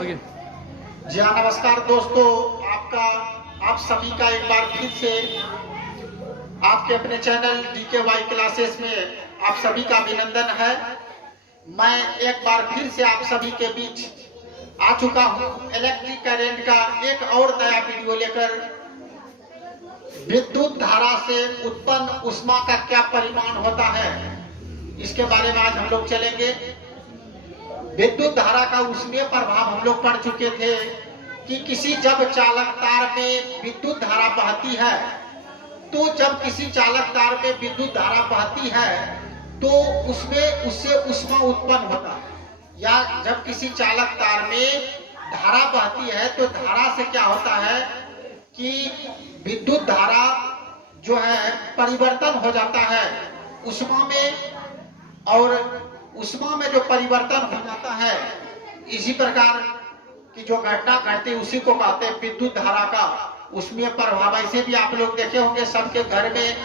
Okay. जी हाँ, नमस्कार दोस्तों, आप सभी का एक बार फिर से आपके अपने चैनल DKY क्लासेस में आप सभी का अभिनंदन है। मैं एक बार फिर से आप सभी के बीच आ चुका हूँ इलेक्ट्रिक करंट का एक और नया वीडियो लेकर। विद्युत धारा से उत्पन्न ऊष्मा का क्या परिमाण होता है, इसके बारे में आज हम लोग चलेंगे। विद्युत धारा का ऊष्मीय प्रभाव हम लोग पढ़ चुके थे कि किसी जब चालक तार में विद्युत धारा बहती है, तो जब किसी चालक तार में विद्युत धारा बहती है तो उससे ऊष्मा उत्पन्न होता है। या जब किसी चालक तार में धारा बहती है तो धारा से क्या होता है कि विद्युत धारा जो है परिवर्तन हो जाता है ऊष्मा में, और ऊष्मा में जो परिवर्तन हो जाता है, इसी प्रकार की जो घटना घटती उसी को कहते हैं विद्युत धारा का ऊष्मीय प्रभाव। ऐसे भी आप लोग देखे होंगे सबके घर में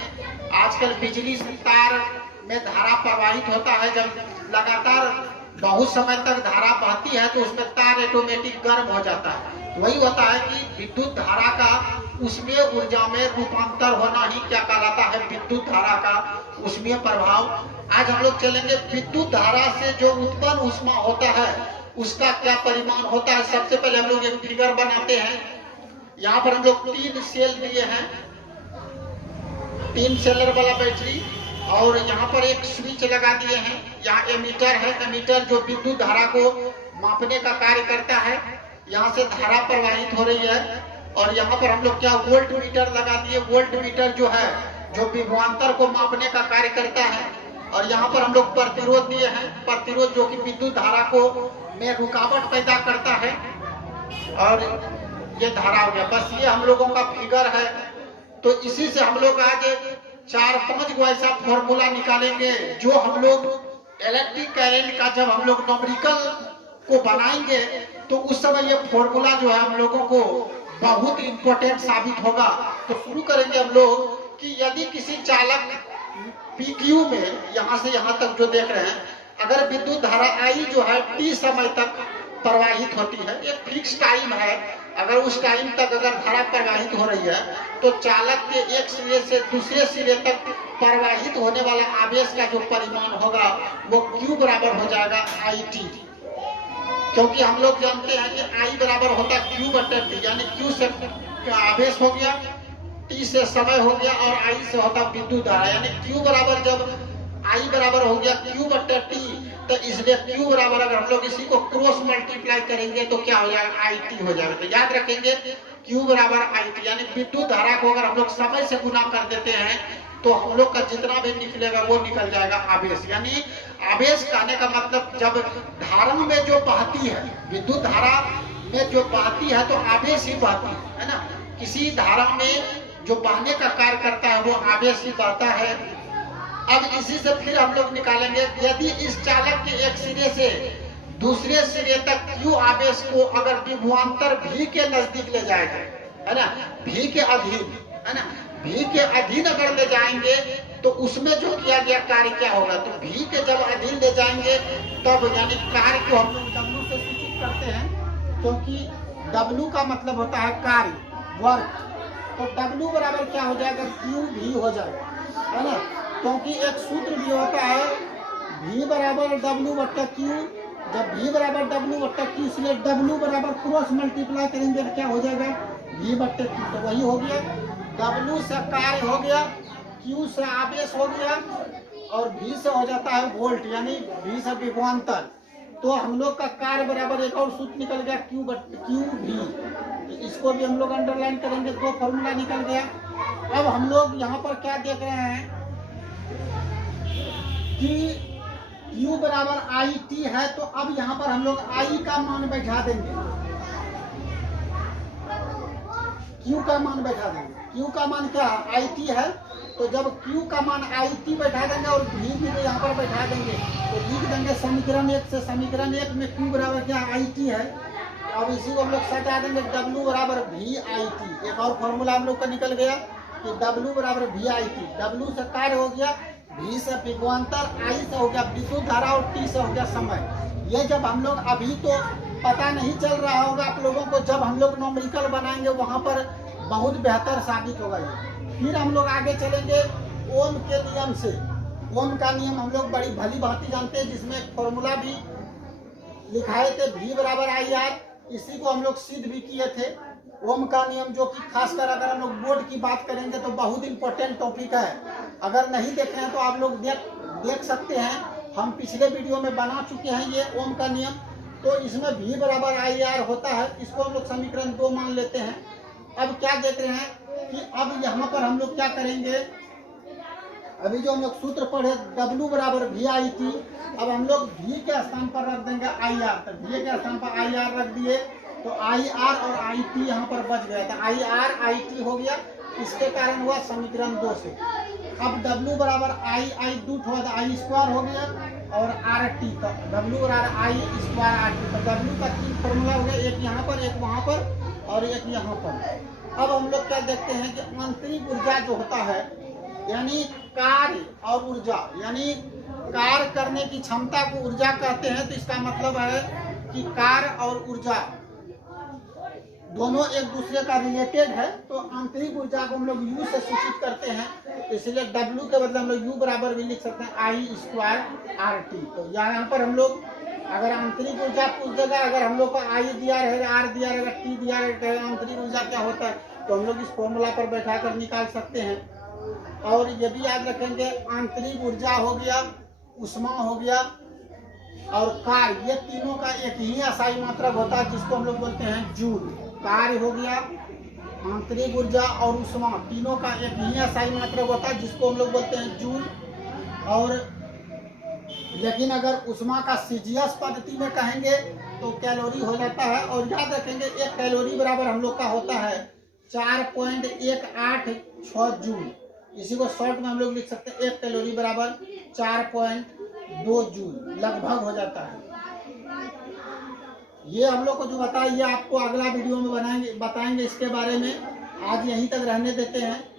आजकल बिजली से तार में धारा प्रवाहित होता है। जब लगातार बहुत समय तक धारा बहती है तो उसमें तार ऑटोमेटिक गर्म हो जाता है। वही होता है कि विद्युत धारा का ऊष्मीय ऊर्जा में रूपांतर होना ही क्या कहलाता है, विद्युत धारा का ऊष्मीय प्रभाव। आज हम लोग चलेंगे विद्युत धारा से जो उत्पन्न ऊष्मा होता है उसका क्या परिमाण होता है। सबसे पहले हम लोग एक फिगर बनाते हैं। यहाँ पर हम लोग 3 सेल दिए हैं, 3 सेलर वाला बैटरी, और यहाँ पर एक स्विच लगा दिए हैं। यहाँ एमीटर है, एमीटर जो विद्युत धारा को मापने का कार्य करता है। यहाँ से धारा प्रवाहित हो रही है। और यहाँ पर हम लोग क्या वोल्ट मीटर लगा दिए। वोल्ट मीटर जो है जो विभवांतर को मापने का कार्य करता है। और यहाँ पर हम लोग प्रतिरोध दिए हैं, प्रतिरोध जो कि विद्युत धारा को में रुकावट पैदा करता है। और ये धारा हो गया। बस ये हम लोगों का फिगर है। तो इसी से हम लोग आज 4-5 गो ऐसा फॉर्मूला निकालेंगे जो हम लोग इलेक्ट्रिक करंट का जब हम लोग न्यूमेरिकल को बनाएंगे तो उस समय ये फॉर्मूला जो है हम लोगों को बहुत इंपॉर्टेंट साबित होगा। तो शुरू करेंगे हम लोग कि यदि किसी चालक PQ में यहाँ से यहाँ तक जो देख रहे हैं, अगर विद्युत धारा I जो है T समय तक प्रवाहित होती है, एक फिक्स टाइम है, अगर उस टाइम तक अगर धारा प्रवाहित हो रही है तो चालक के एक सिरे से दूसरे सिरे तक प्रवाहित होने वाला आवेश का जो परिमाण होगा वो Q बराबर हो जाएगा IT। क्योंकि हम लोग जानते हैं कि I बराबर होता है Q/T, यानी Q से आवेश हो गया, T से समय हो गया, और I से होता विद्युत धारा। यानी Q बराबर जब I बराबर हो गया Q/T, तो इसलिए Q बराबर अगर हम लोग इसी को क्रॉस मल्टीप्लाई करेंगे तो क्या हो जाएगा, IT हो जाएगा। तो याद रखेंगे Q बराबर IT, यानी विद्युत धारा को अगर हम लोग समय से गुना कर देते हैं तो हम लोग का जितना भी निकलेगा वो निकल जाएगा आवेश। यानी आवेश कहने का मतलब जब धारा में जो बहती है, विद्युत धारा में जो बहती है तो आवेश ही बहती है ना। किसी धारा में जो बहने का कार्य करता है वो आवेश ही बहता है। अब इसी से फिर हम लोग निकालेंगे, यदि इस चालक के एक सिरे से दूसरे सिरे तक Q आवेश को अगर विभवांतर V के नजदीक ले जाएगा, है ना, V के अधीन, है ना, V के अधीन अगर ले जाएंगे तो उसमें जो किया गया कार्य क्या होगा, तो V के जब अधीन ले जाएंगे तब यानी कार्य को हम लोग W से सूचित करते हैं, क्योंकि W का मतलब होता है कार्य, वर्क। तो W बराबर क्या हो जाएगा, QV हो जाएगा, है ना। क्योंकि एक सूत्र भी होता है V बराबर W/Q। जब V बराबर W/Q, इसलिए W बराबर क्रॉस मल्टीप्लाई करेंगे तो क्या हो जाएगा, V/Q। तो वही हो गया, W से कार्य हो गया, Q से आवेश हो गया, और V से हो जाता है वोल्ट, यानी V से विभवांतर। तो हम लोग का कार्य बराबर एक और सूत्र निकल गया QV। तो इसको भी हम लोग अंडरलाइन करेंगे, 2 फॉर्मूला निकल गया। अब हम लोग यहाँ पर क्या देख रहे हैं कि Q बराबर IT है, तो अब यहाँ पर हम लोग I का मान बैठा देंगे, Q का मान बैठा देंगे। Q का मान क्या है, IT है, तो जब Q का मान IT बैठा देंगे और V भी यहाँ पर बैठा देंगे तो लिख देंगे समीकरण 1 से। समीकरण 1 में Q बराबर क्या IT है, अब इसी को हम लोग सटा देंगे W बराबर VIT। एक और फॉर्मूला हम लोग का निकल गया कि W बराबर VIT। W से कार्य हो गया, V से विभवांतर, I से हो गया विद्युत धारा, और T से हो गया समय। ये जब हम लोग अभी तो पता नहीं चल रहा होगा आप लोगों को, जब हम लोग न्यूमेरिकल बनाएंगे वहाँ पर बहुत बेहतर साबित होगा ये। फिर हम लोग आगे चलेंगे ओम के नियम से। ओम का नियम हम लोग बड़ी भली भांति जानते हैं, जिसमें एक फॉर्मूला भी लिखाए थे, V बराबर IR। इसी को हम लोग सिद्ध भी किए थे। ओम का नियम जो कि खासकर अगर हम लोग बोर्ड की बात करेंगे तो बहुत इंपॉर्टेंट टॉपिक है। अगर नहीं देखे हैं तो आप लोग देख सकते हैं, हम पिछले वीडियो में बना चुके हैं ये ओम का नियम। तो इसमें V बराबर IR होता है, इसको हम लोग समीकरण 2 मान लेते हैं। अब क्या देख रहे हैं कि अब यहाँ पर हम लोग क्या करेंगे, अभी जो हम लोग सूत्र पढ़े W बराबर VIT, अब हम लोग V के स्थान पर रख देंगे IR। तो V के स्थान पर IR रख दिए तो IR और IT यहाँ पर बच गया था, IR IT हो गया। इसके कारण हुआ समीकरण 2 से। अब W बराबर I दूट हुआ था, I स्क्वायर हो गया और RT का W बराबर I स्क्वायर RT। तो W का 3 फॉर्मूला हो गया, एक यहाँ पर, एक वहाँ पर और एक यहाँ पर। अब हम लोग क्या देखते हैं कि आंतरिक ऊर्जा जो होता है, यानी कार्य और ऊर्जा, यानी कार्य करने की क्षमता को ऊर्जा कहते हैं। तो इसका मतलब है कि कार्य और ऊर्जा दोनों एक दूसरे का रिलेटेड है। तो आंतरिक ऊर्जा को हम लोग U से सूचित करते हैं, इसलिए W के बदले हम लोग U बराबर भी लिख सकते हैं I स्क्वायर RT। तो यहाँ पर हम लोग अगर आंतरिक ऊर्जा पूछ देगा, अगर हम लोग को I दिया रहेगा, R दिया रहेगा, T दिया रहेगा, आंतरिक ऊर्जा क्या होता है, तो हम लोग इस फॉर्मूला पर बैठा कर निकाल सकते हैं। और ये भी याद रखेंगे, आंतरिक ऊर्जा हो गया, ऊष्मा हो गया और कार्य, ये तीनों का एक ही असाई मात्रक होता है, जिसको हम लोग बोलते हैं जूल। कार्य हो गया, आंतरिक ऊर्जा और ऊष्मा, तीनों का एक ही असाई मात्रक होता है, जिसको हम लोग बोलते हैं जूल। और लेकिन अगर ऊष्मा का CGS पद्धति में कहेंगे तो कैलोरी हो जाता है। और याद रखेंगे, एक कैलोरी बराबर हम लोग का होता है 4.186 जूल। इसी को शॉर्ट में हम लोग लिख सकते हैं, एक कैलोरी बराबर 4.2 जूल लगभग हो जाता है। ये हम लोग को जो बताया, ये आपको अगला वीडियो में बताएंगे इसके बारे में। आज यहीं तक रहने देते हैं।